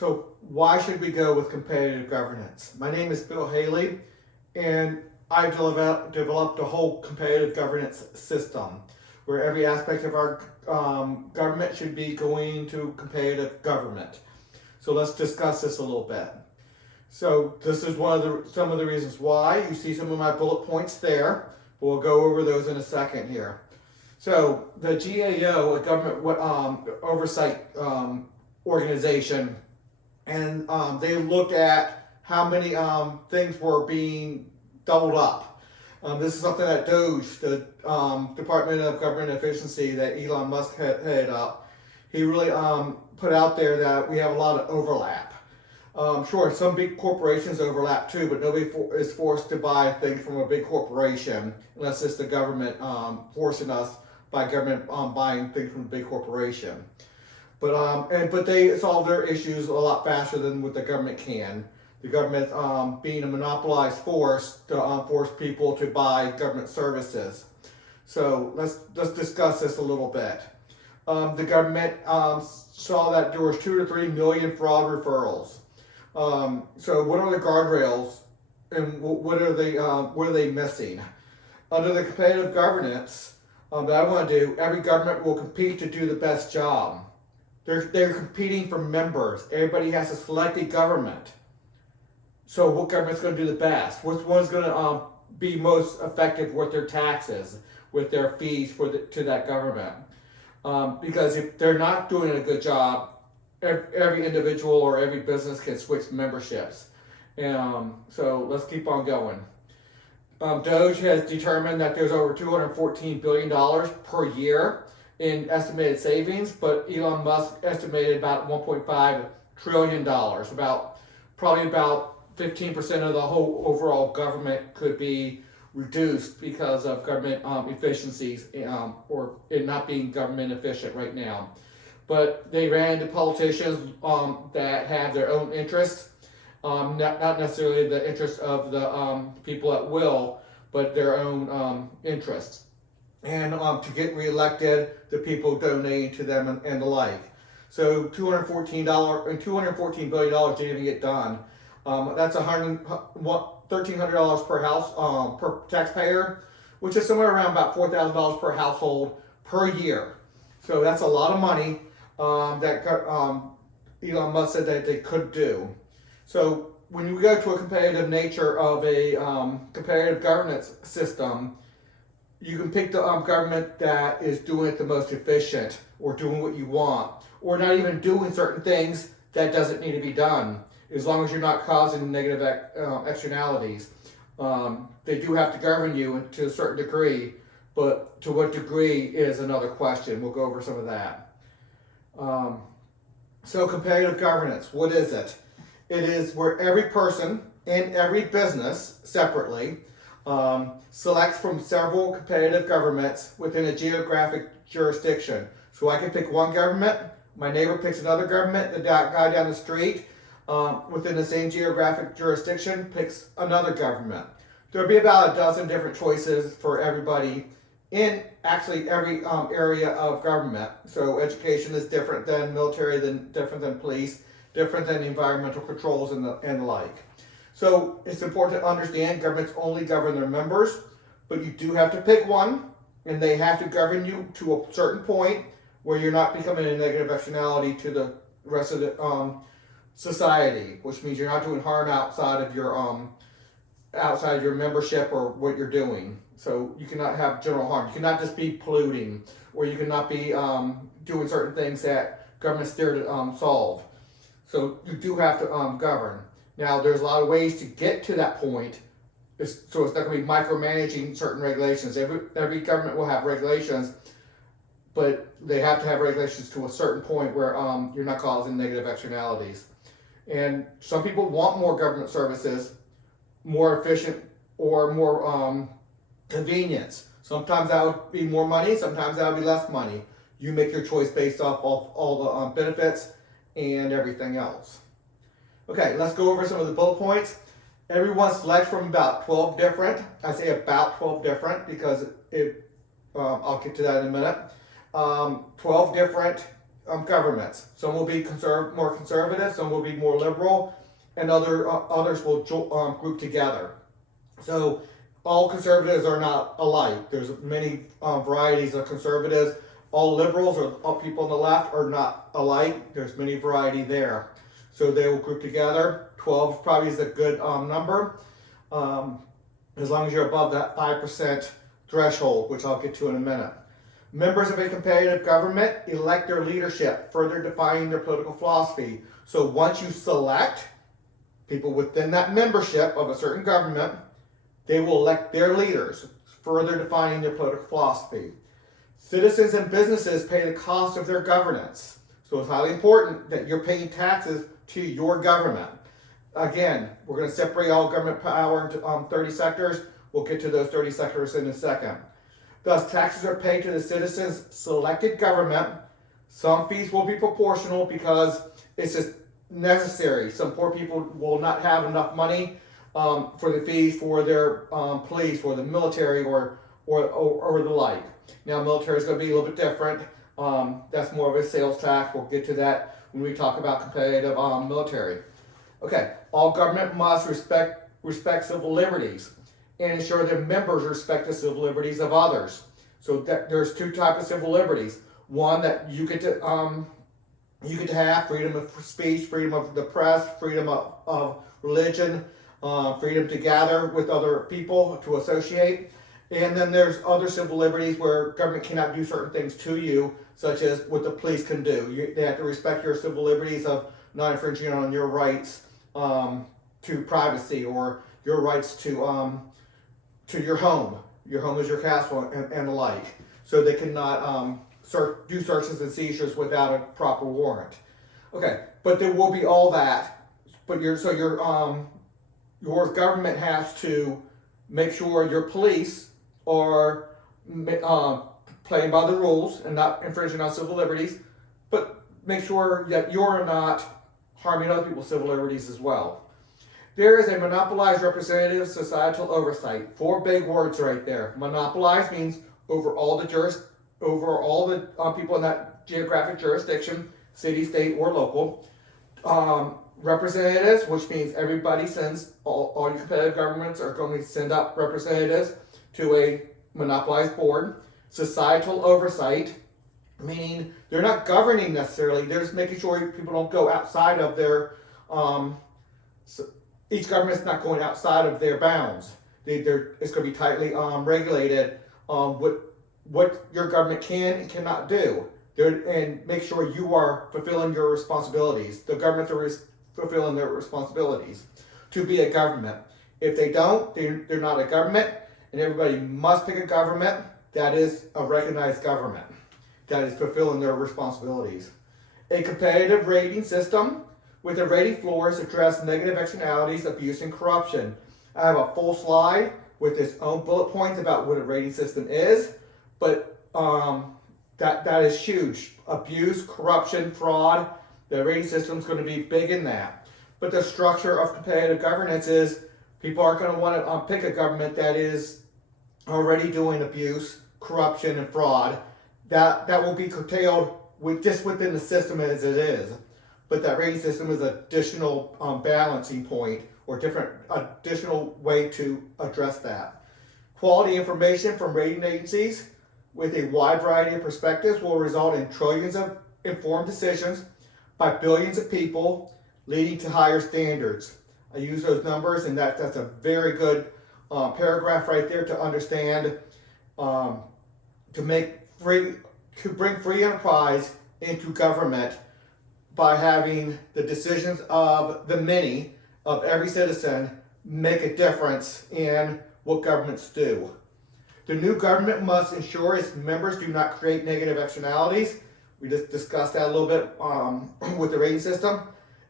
So why should we go with competitive governance? My name is Bill Haley, and I've developed a whole competitive governance system where every aspect of our government should be going to competitive government. So let's discuss this a little bit. So this is some of the reasons why. You see some of my bullet points there. We'll go over those in a second here. So the GAO, a government oversight organization, and they looked at how many things were being doubled up. This is something that DOGE, the Department of Government Efficiency that Elon Musk headed up, he really put out there that we have a lot of overlap. Sure, some big corporations overlap too, but nobody is forced to buy things from a big corporation unless it's the government forcing us by government buying things from a big corporation. But they solve their issues a lot faster than what the government can. The government being a monopolized force to force people to buy government services. So let's discuss this a little bit. The government saw that there was 2 to 3 million fraud referrals. So what are the guardrails, and what are they missing? Under the competitive governance that I want to do, every government will compete to do the best job. They're competing for members. Everybody has to select a government. So what government's going to do the best? Which one's going to be most effective with their taxes, with their fees to that government? Because if they're not doing a good job, every individual or every business can switch memberships. So let's keep on going. DOGE has determined that there's over $214 billion per year in estimated savings, but Elon Musk estimated about $1.5 trillion. Probably about 15% of the whole overall government could be reduced because of government efficiencies or it not being government efficient right now. But they ran into politicians that have their own interests, not necessarily the interests of the people at will, but their own interests. And to get reelected, the people donating to them and the like. So $214 billion didn't even get done. That's $1,300 per house per taxpayer, which is somewhere around about $4,000 per household per year. So that's a lot of money that Elon Musk said that they could do. So when you go to a competitive nature of a competitive governance system, you can pick the government that is doing it the most efficient, or doing what you want, or not even doing certain things that doesn't need to be done, as long as you're not causing negative externalities. They do have to govern you to a certain degree, but to what degree is another question. We'll go over some of that. So competitive governance, what is it? It is where every person and every business separately selects from several competitive governments within a geographic jurisdiction. So I can pick one government, my neighbor picks another government, the guy down the street within the same geographic jurisdiction picks another government. There'll be about a dozen different choices for everybody in actually every area of government. So education is different than military, different than police, different than environmental controls and the like. So it's important to understand governments only govern their members, but you do have to pick one, and they have to govern you to a certain point where you're not becoming a negative externality to the rest of the society, which means you're not doing harm outside of your membership or what you're doing. So you cannot have general harm. You cannot just be polluting, or you cannot be doing certain things that government's there to solve. So you do have to govern. Now, there's a lot of ways to get to that point, so it's not going to be micromanaging certain regulations. Every government will have regulations, but they have to have regulations to a certain point where you're not causing negative externalities. And some people want more government services, more efficient, or more convenience. Sometimes that would be more money, sometimes that would be less money. You make your choice based off all the benefits and everything else. Okay, let's go over some of the bullet points. Everyone selects from about 12 different, I say about 12 different because I'll get to that in a minute. 12 different governments. Some will be more conservative, some will be more liberal, and others will group together. So all conservatives are not alike. There's many varieties of conservatives. All liberals or all people on the left are not alike. There's many variety there. So they will group together. 12 probably is a good number, as long as you're above that 5% threshold, which I'll get to in a minute. Members of a competitive government elect their leadership, further defining their political philosophy. So once you select people within that membership of a certain government, they will elect their leaders, further defining their political philosophy. Citizens and businesses pay the cost of their governance. So it's highly important that you're paying taxes to your government. Again, we're going to separate all government power into 30 sectors. We'll get to those 30 sectors in a second. Thus, taxes are paid to the citizens' selected government. Some fees will be proportional because it's just necessary. Some poor people will not have enough money for the fees for their police, or the military, or the like. Now, military is going to be a little bit different. That's more of a sales tax. We'll get to that when we talk about competitive military. Okay, all government must respect civil liberties and ensure that members respect the civil liberties of others. So there's two types of civil liberties. One that you get to have freedom of speech, freedom of the press, freedom of religion, freedom to gather with other people, to associate. And then there's other civil liberties where government cannot do certain things to you, such as what the police can do. They have to respect your civil liberties of not infringing on your rights to privacy, or your rights to your home. Your home is your castle, and the like. So they cannot do searches and seizures without a proper warrant. Okay, but there will be all that. But your government has to make sure your police are playing by the rules and not infringing on civil liberties, but make sure that you're not harming other people's civil liberties as well. There is a monopolized representative societal oversight. 4 big words right there. Monopolized means over all the people in that geographic jurisdiction, city, state, or local. Representatives, which means everybody sends, all your competitive governments are going to send up representatives to a monopolized board. Societal oversight, meaning they're not governing necessarily, they're just making sure people don't go outside of their, each government's not going outside of their bounds. It's going to be tightly regulated what your government can and cannot do. And make sure you are fulfilling your responsibilities. The governments are fulfilling their responsibilities to be a government. If they don't, they're not a government, and everybody must pick a government that is a recognized government, that is fulfilling their responsibilities. A competitive rating system with the rating floors address negative externalities, abuse, and corruption. I have a full slide with its own bullet points about what a rating system is, but that is huge. Abuse, corruption, fraud, the rating system is going to be big in that. But the structure of competitive governance is people aren't going to want to pick a government that is already doing abuse, corruption, and fraud. That will be curtailed just within the system as it is. But that rating system is an additional balancing point, or additional way to address that. Quality information from rating agencies with a wide variety of perspectives will result in trillions of informed decisions by billions of people, leading to higher standards. I use those numbers, and that's a very good paragraph right there to understand, to bring free enterprise into government by having the decisions of the many, of every citizen, make a difference in what governments do. The new government must ensure its members do not create negative externalities. We just discussed that a little bit with the rating system.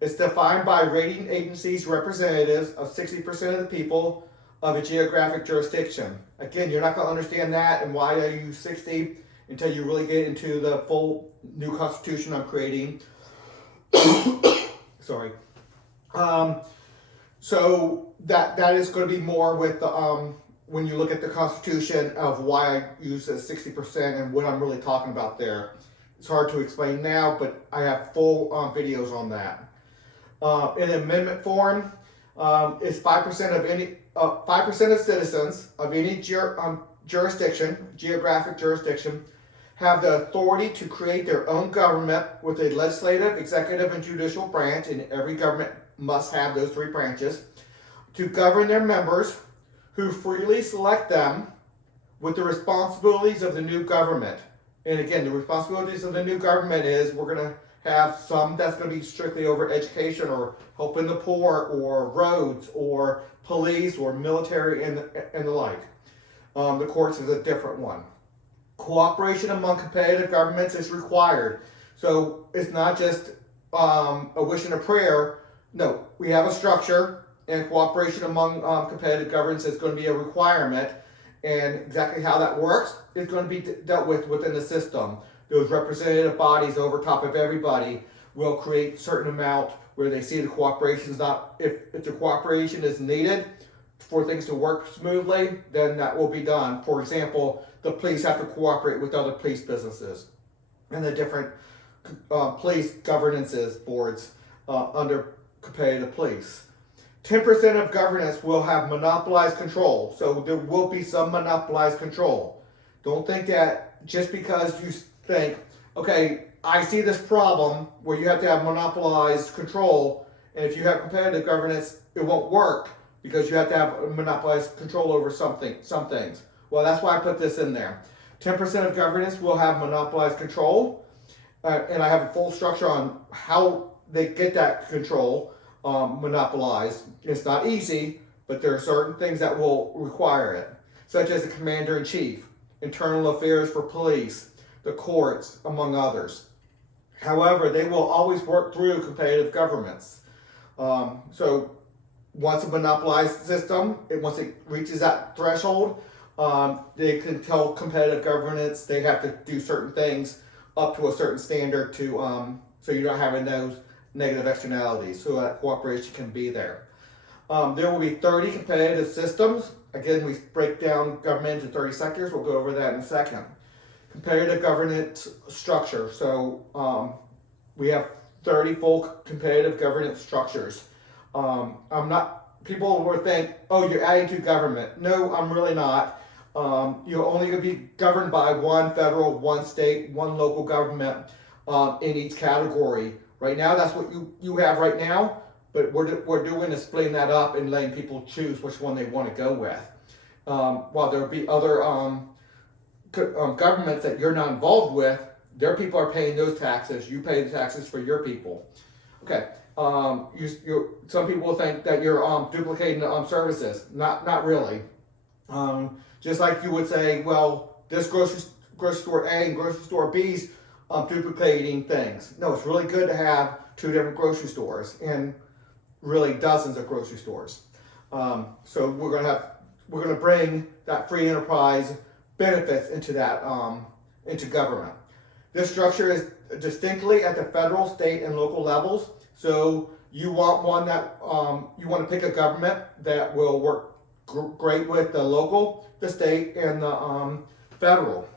It's defined by rating agencies' representatives of 60% of the people of a geographic jurisdiction. Again, you're not going to understand that and why I use 60 until you really get into the full new constitution I'm creating. Sorry. So that is going to be more with the when you look at the Constitution of why I use the 60% and what I'm really talking about there. It's hard to explain now, but I have full videos on that. In amendment form, is 5% of any 5% of citizens of any jurisdiction, geographic jurisdiction, have the authority to create their own government with a legislative, executive, and judicial branch, and every government must have those three branches, to govern their members, who freely select them with the responsibilities of the new government. And again, the responsibilities of the new government is we're going to have some that's going to be strictly over education or helping the poor or roads or police or military and the like. The courts is a different one. Cooperation among competitive governments is required. So it's not just a wish and a prayer. No, we have a structure, and cooperation among competitive governments is going to be a requirement. And exactly how that works is going to be dealt with within the system. Those representative bodies over top of everybody will create a certain amount where they see the cooperation is not, if the cooperation is needed for things to work smoothly, then that will be done. For example, the police have to cooperate with other police businesses and the different police governances boards under competitive police. 10% of governance will have monopolized control, so there will be some monopolized control. Don't think that just because you think, okay, I see this problem where you have to have monopolized control, and if you have competitive governance, it won't work because you have to have monopolized control over some things. Well, that's why I put this in there. 10% of governance will have monopolized control, and I have a full structure on how they get that control monopolized. It's not easy, but there are certain things that will require it, such as the commander-in-chief, internal affairs for police, the courts, among others. However, they will always work through competitive governments. So once a monopolized system, once it reaches that threshold, they can tell competitive governance they have to do certain things up to a certain standard to so you're not having those negative externalities, so that cooperation can be there. There will be 30 competitive systems. Again, we break down government into 30 sectors. We'll go over that in a second. Competitive governance structure. So we have 30 full competitive governance structures. People will think, oh, you're adding to government. No, I'm really not. You're only going to be governed by one federal, one state, one local government in each category. Right now, that's what you have right now, but we're doing is splitting that up and letting people choose which one they want to go with. While there'll be other governments that you're not involved with, their people are paying those taxes. You pay the taxes for your people. Okay. Some people will think that you're duplicating services. Not really. Just like you would say, well, this grocery store A and grocery store B's duplicating things. No, it's really good to have two different grocery stores and really dozens of grocery stores. So we're gonna bring that free enterprise benefits into that into government. This structure is distinctly at the federal, state, and local levels. So you want one that you want to pick a government that will work great with the local, the state, and the federal.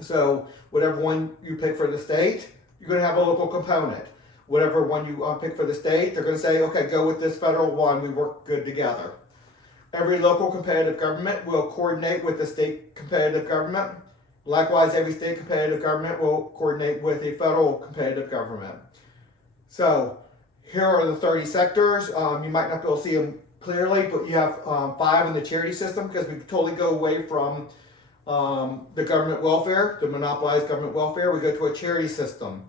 So whatever one you pick for the state, you're going to have a local component. Whatever one you pick for the state, they're going to say, okay, go with this federal one. We work good together. Every local competitive government will coordinate with the state competitive government. Likewise, every state competitive government will coordinate with the federal competitive government. So here are the 30 sectors. You might not be able to see them clearly, but you have 5 in the charity system because we totally go away from the government welfare, the monopolized government welfare. We go to a charity system.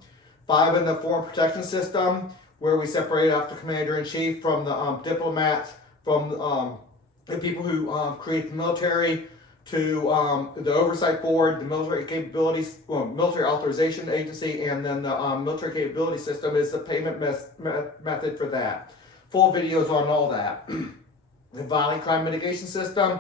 5 in the foreign protection system, where we separate out the commander-in-chief from the diplomats, from the people who create the military, to the oversight board, the military capabilities, military authorization agency, and then the military capability system is the payment method for that. Full videos on all that. The violent crime mitigation system,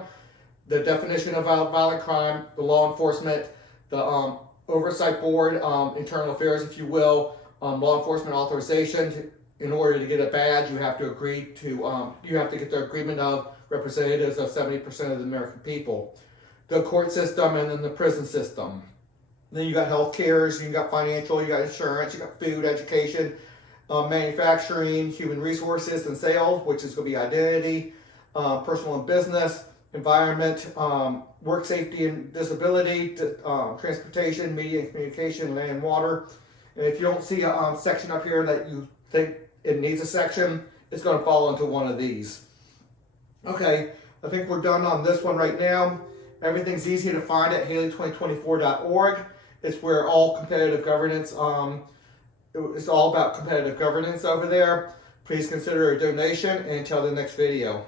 the definition of violent crime, the law enforcement, the oversight board, internal affairs, if you will, law enforcement authorization. In order to get a badge, you have to agree to, you have to get the agreement of representatives of 70% of the American people. The court system, and then the prison system. Then you got healthcare, you got financial, you got insurance, you got food, education, manufacturing, human resources and sales, which is going to be identity, personal and business, environment, work safety and disability, transportation, media and communication, land and water. And if you don't see a section up here that you think it needs a section, it's going to fall into one of these. Okay, I think we're done on this one right now. Everything's easy to find at Haley2024.org. It's where all competitive governance, it's all about competitive governance over there. Please consider a donation, and until the next video.